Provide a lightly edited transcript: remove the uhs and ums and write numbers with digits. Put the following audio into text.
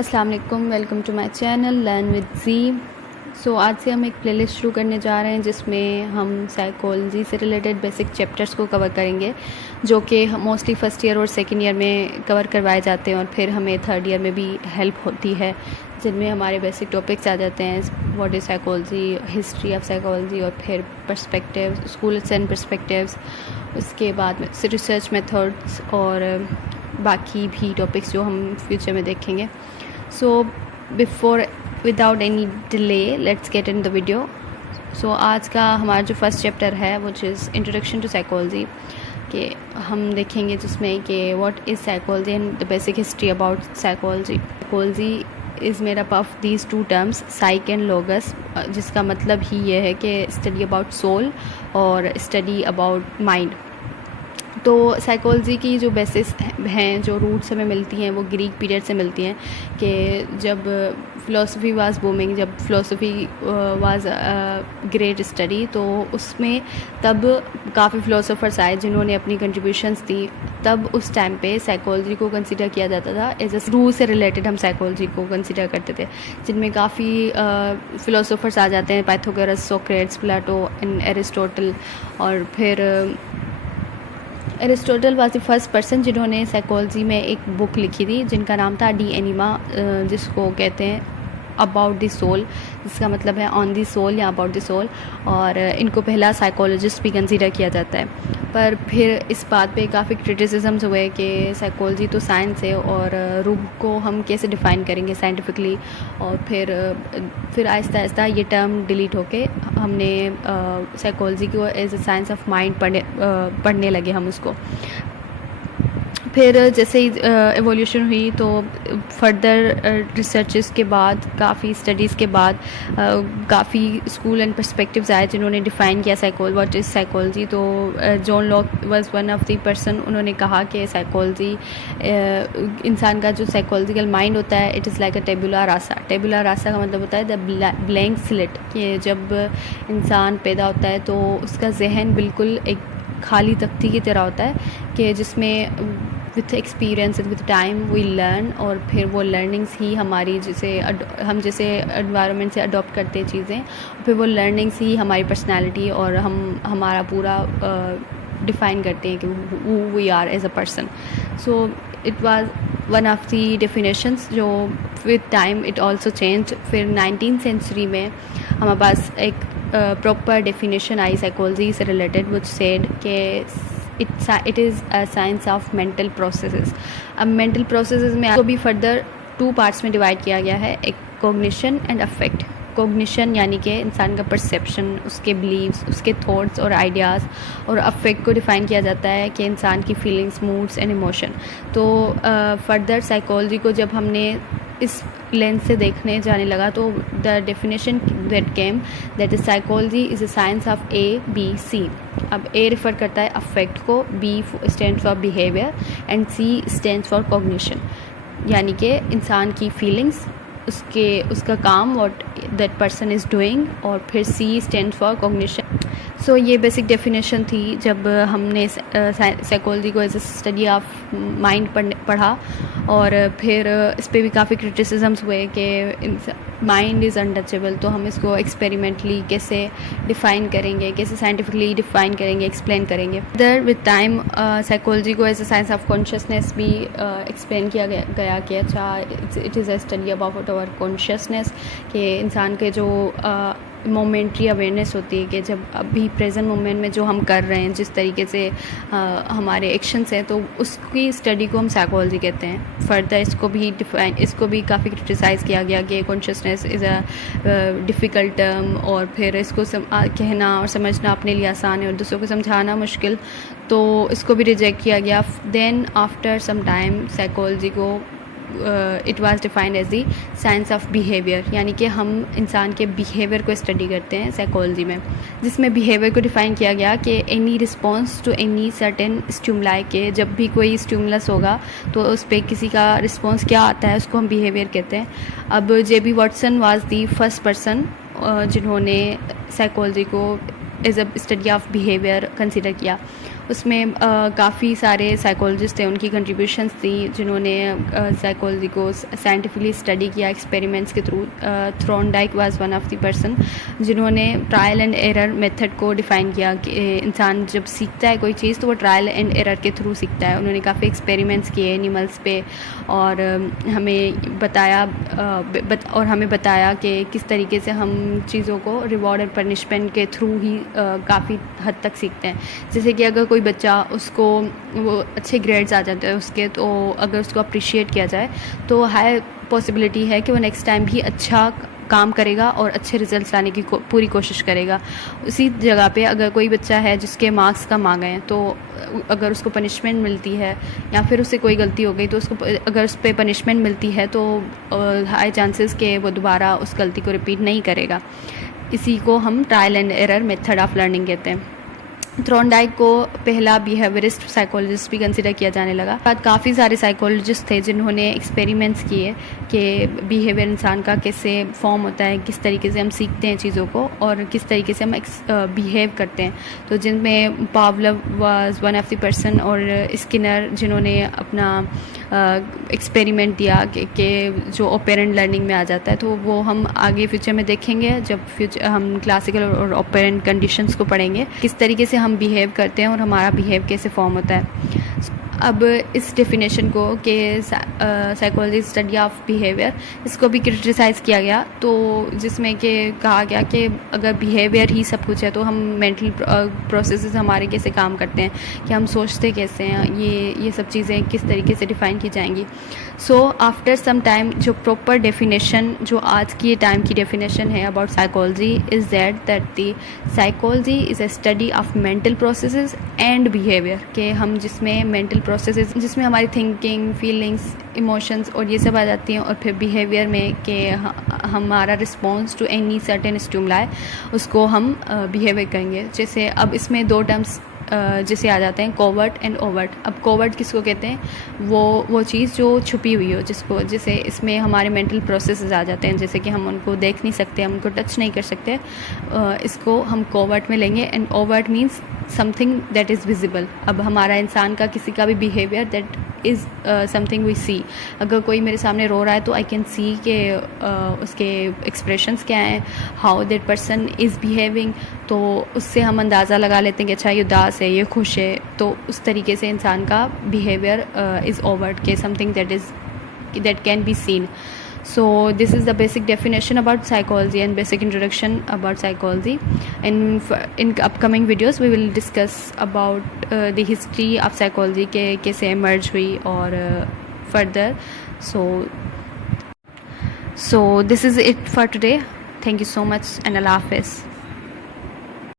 السلام علیکم، welcome to my channel learn with Zee. آج سے ہم ایک پلے لسٹ شروع کرنے جا رہے ہیں جس میں ہم سائیکالوجی سے ریلیٹڈ بیسک چیپٹرز کو کور کریں گے، جو کہ موسٹلی فرسٹ ایئر اور سیکنڈ ایئر میں کور کروائے جاتے ہیں اور پھر ہمیں تھرڈ ایئر میں بھی ہیلپ ہوتی ہے، جن میں ہمارے بیسک ٹاپکس آ جاتے ہیں، what is psychology, history of psychology, اور پھر پرسپیکٹیوز، اسکولس اینڈ پرسپیکٹیوز، اس کے بعد ریسرچ میتھڈس اور باقی بھی ٹاپکس جو ہم فیوچر میں دیکھیں گے۔ Without any delay let's get in the video. آج کا ہمارا جو فرسٹ چیپٹر ہے which is introduction to psychology, کہ ہم دیکھیں گے جس میں کہ what is psychology and the basic history about psychology. Psychology is made up of these two terms, psyche and logos, جس کا مطلب ہی یہ ہے کہ اسٹڈی اباؤٹ سول اور اسٹڈی اباؤٹ مائنڈ۔ تو سائیکالوجی کی جو بیسس ہیں، جو روٹس ہمیں ملتی ہیں، وہ گریک پیریڈ سے ملتی ہیں، کہ جب فلاسفی واز بومنگ، جب فلاسفی واز گریٹ اسٹڈی، تو اس میں تب کافی فلاسفرس آئے جنہوں نے اپنی کنٹریبیوشنس دی۔ تب اس ٹائم پہ سائیکالوجی کو کنسیڈر کیا جاتا تھا ایز اے روح سے ریلیٹڈ، ہم سائیکالوجی کو کنسیڈر کرتے تھے، جن میں کافی فلاسفرس آ جاتے ہیں، پائتھاگورس، سوکریٹس، پلاٹو اینڈ ایرسٹوٹل۔ اور پھر Aristotle was the first person جنہوں نے سائیکالوجی میں ایک بک لکھی تھی جن کا نام تھا ڈی اینیما، جس کو کہتے ہیں اباؤٹ دی سول، جس کا مطلب ہے آن دی سول یا اباؤٹ دی سول، اور ان کو پہلا سائیکالوجسٹ بھی کنسیڈر کیا جاتا ہے۔ پر پھر اس بات پہ کافی کرٹیسزمز ہوئے کہ سائیکالوجی تو سائنس ہے، اور روح کو ہم کیسے ڈیفائن کریں گے سائنٹیفکلی، اور پھر آہستہ آہستہ یہ ٹرم ڈیلیٹ ہو کے ہم نے سائیکالوجی کو as a science of mind پڑھنے لگے ہم اس کو۔ پھر جیسے ہی ایولیوشن ہوئی تو فردر ریسرچز کے بعد، کافی اسٹڈیز کے بعد، کافی اسکول اینڈ پرسپیکٹیوز آئے جنہوں نے ڈیفائن کیا واٹ از سائیکالوجی۔ تو John Locke was one of the person, انہوں نے کہا کہ سائیکالوجی، انسان کا جو سائیکالوجیکل مائنڈ ہوتا ہے، it is like a tabula rasa. Tabula rasa کا مطلب ہوتا ہے دا بلینک سلیٹ، کہ جب انسان پیدا ہوتا ہے تو اس کا ذہن بالکل ایک خالی تختی کی طرح ہوتا ہے، کہ جس میں with experience with time we learn, اور پھر وہ لرننگس ہی ہماری ہم جیسے انوائرمنٹ سے اڈاپٹ کرتے ہیں چیزیں، پھر وہ لرننگس ہی ہماری پرسنالٹی اور ہمارا پورا ڈیفائن کرتے ہیں کہ who we are as a person۔ it was one of the definitions جو with time it also changed۔ پھر 19th century میں ہمارے پاس ایک پراپر ڈیفینیشن آئی سائیکالوجی سے ریلیٹڈ which said کہ it is a science of mental processes۔ اب mental processes میں کو بھی فردر 2 پارٹس میں ڈیوائڈ کیا گیا ہے، ایک کوگنیشن اینڈ افیکٹ۔ کوگنیشن یعنی کہ انسان کا پرسیپشن، اس کے بلیفس، اس کے تھاٹس اور آئیڈیاز، اور افیکٹ کو ڈیفائن کیا جاتا ہے کہ انسان کی فیلنگس، موڈس اینڈ ایموشن۔ تو فردر سائیکالوجی کو جب ہم نے اس لینس سے دیکھنے جانے لگا تو the definition that came that is psychology is a science of A B C. اب اے ریفر کرتا ہے افیکٹ کو، B stand for behaviour, and C stand for cognition, یعنی کہ انسان کی فیلنگس، اس کا کام، what that person is doing, اور پھر سی اسٹینڈ فار کوگنیشن۔ یہ بیسک ڈیفینیشن تھی جب ہم نے سائیکالوجی کو as a study of mind پڑھا، اور پھر اس پہ بھی کافی کرٹیسزمس ہوئے کہ مائنڈ از انٹچیبل، تو ہم اس کو ایکسپیریمنٹلی کیسے ڈیفائن کریں گے، کیسے سائنٹیفکلی ڈیفائن کریں گے، ایکسپلین کریں گے۔ ادھر وتھ ٹائم سائیکالوجی کو as a science of consciousness بھی ایکسپلین کیا گیا کہ اچھا it is a study about our consciousness, کہ انسان کے جو مومنٹری اویئرنیس ہوتی ہے، کہ جب ابھی پریزنٹ مومنٹ میں جو ہم کر رہے ہیں، جس طریقے سے ہمارے ایکشنس ہیں، تو اس کی اسٹڈی کو ہم سائیکالوجی کہتے ہیں۔ فردر اس کو بھی کافی کرٹیسائز کیا گیا کہ consciousness is a difficult term, اور پھر اس کو کہنا اور سمجھنا اپنے لیے آسان ہے اور دوسروں کو سمجھانا مشکل، تو اس کو بھی ریجیکٹ کیا گیا۔ Then after some time psychology کو it was defined as the science of behaviour, یعنی کہ ہم انسان کے بیہیویئر کو اسٹڈی کرتے ہیں سائیکالوجی میں، جس میں بیہیویئر کو ڈیفائن کیا گیا کہ any response to any certain stimuli, کہ جب بھی کوئی اسٹیمولس ہوگا تو اس پہ کسی کا رسپانس کیا آتا ہے، اس کو ہم بیہیویئر کہتے ہیں۔ اب J B Watson was the first person جنہوں نے سائیکالوجی کو as a study of behaviour consider کیا. اس میں کافی سارے سائیکولوجسٹ تھے, ان کی کنٹریبیوشنس تھیں جنہوں نے سائیکالوجی کو سائنٹیفکلی اسٹڈی کیا ایکسپیریمنٹس کے through. Thorndike was one of the person جنہوں نے ٹرائل اینڈ ایرر میتھڈ کو ڈیفائن کیا کہ انسان جب سیکھتا ہے کوئی چیز تو وہ ٹرائل اینڈ ایرر کے تھرو سیکھتا ہے. انہوں نے کافی ایکسپیریمنٹس کیے اینیملس پہ اور ہمیں بتایا کہ کس طریقے سے ہم چیزوں کو ریوارڈ اور پنشمنٹ کے تھرو ہی کافی حد تک سیکھتے ہیں. جیسے کہ اگر کوئی بچہ اس کو وہ اچھے گریڈز آ جاتے ہیں اس کے, تو اگر اس کو اپریشیٹ کیا جائے تو ہائی پاسبلٹی ہے کہ وہ نیکسٹ ٹائم بھی اچھا کام کرے گا اور اچھے ریزلٹس لانے کی پوری کوشش کرے گا. اسی جگہ پہ اگر کوئی بچہ ہے جس کے مارکس کم آ گئے ہیں, تو اگر اس کو پنشمنٹ ملتی ہے یا پھر اس سے کوئی غلطی ہو گئی تو اس کو اگر اس پہ پنشمنٹ ملتی ہے تو ہائی چانسز کہ وہ دوبارہ اس غلطی کو رپیٹ نہیں کرے گا. اسی کو ہم trial and error method of learning کہتے ہیں. تھرونڈائک کو پہلا بیہیویئرسٹ سائیکولوجسٹ بھی کنسیڈر کیا جانے لگا. بعد کافی سارے سائیکولوجسٹ تھے جنہوں نے ایکسپیریمنٹس کیے کہ بیہیویئر انسان کا کیسے فارم ہوتا ہے, کس طریقے سے ہم سیکھتے ہیں چیزوں کو اور کس طریقے سے ہم بیہیو کرتے ہیں. تو جن میں Paolo was one of the person اور اسکنر جنہوں نے اپنا ایکسپیریمنٹ دیا کہ جو اوپیرنٹ لرننگ میں آ جاتا ہے. تو وہ ہم آگے فیوچر میں دیکھیں گے جب ہم کلاسیکل اور اوپیرنٹ کنڈیشنز کو پڑھیں گے, کس طریقے سے ہم بیہیو کرتے ہیں اور ہمارا بیہیو کیسے فارم ہوتا ہے. اب اس ڈیفینیشن کو کہ سائیکالوجی اسٹڈی آف بیہیویئر, اس کو بھی کرٹیسائز کیا گیا, تو جس میں کہ کہا گیا کہ اگر بیہیویئر ہی سب کچھ ہے تو ہم مینٹل پروسیسز ہمارے کیسے کام کرتے ہیں, کہ ہم سوچتے کیسے ہیں, یہ سب چیزیں کس طریقے سے ڈیفائن کی جائیں گی. سو آفٹر سم ٹائم جو پراپر ڈیفینیشن جو آج کی ٹائم کی ڈیفینیشن ہے about psychology is that the psychology is a study of mental processes and behaviour, کہ ہم جس میں مینٹل پروسیسز جس میں ہماری تھنکنگ, فیلنگس, ایموشنز اور یہ سب آ جاتی ہیں, اور پھر بیہیویئر میں کہ ہمارا response to any certain stimuli اس کو ہم بیہیویئر کریں گے. جیسے اب اس میں دو ٹرمس جیسے آ جاتے ہیں, کوورٹ اینڈ اوورٹ. اب کوورٹ کس کو کہتے ہیں, وہ چیز جو چھپی ہوئی ہو, جیسے اس میں ہمارے مینٹل پروسیسز آ جاتے ہیں, جیسے کہ ہم ان کو دیکھ نہیں سکتے, ہم ان کو ٹچ نہیں کر سکتے, اس کو ہم کوورٹ میں لیں گے. And overt means something that is visible. اب ہمارا انسان کا کسی کا بھی behaviour that is something we see. اگر کوئی میرے سامنے رو رہا ہے تو آئی کین سی کہ اس کے ایکسپریشنس کیا ہیں, how that person is behaving. تو اس سے ہم اندازہ لگا لیتے ہیں کہ اچھا یہ اداس ہے, یہ خوش ہے. تو اس طریقے سے انسان کا بیہیویئر از اوورٹ, کہ something that can be seen. So this is the basic definition about psychology and basic introduction about psychology. In upcoming videos we will discuss about the history of psychology کہ کیسے emerge ہوئی اور further. So this is it for today. Thank you so much and Allah Hafiz.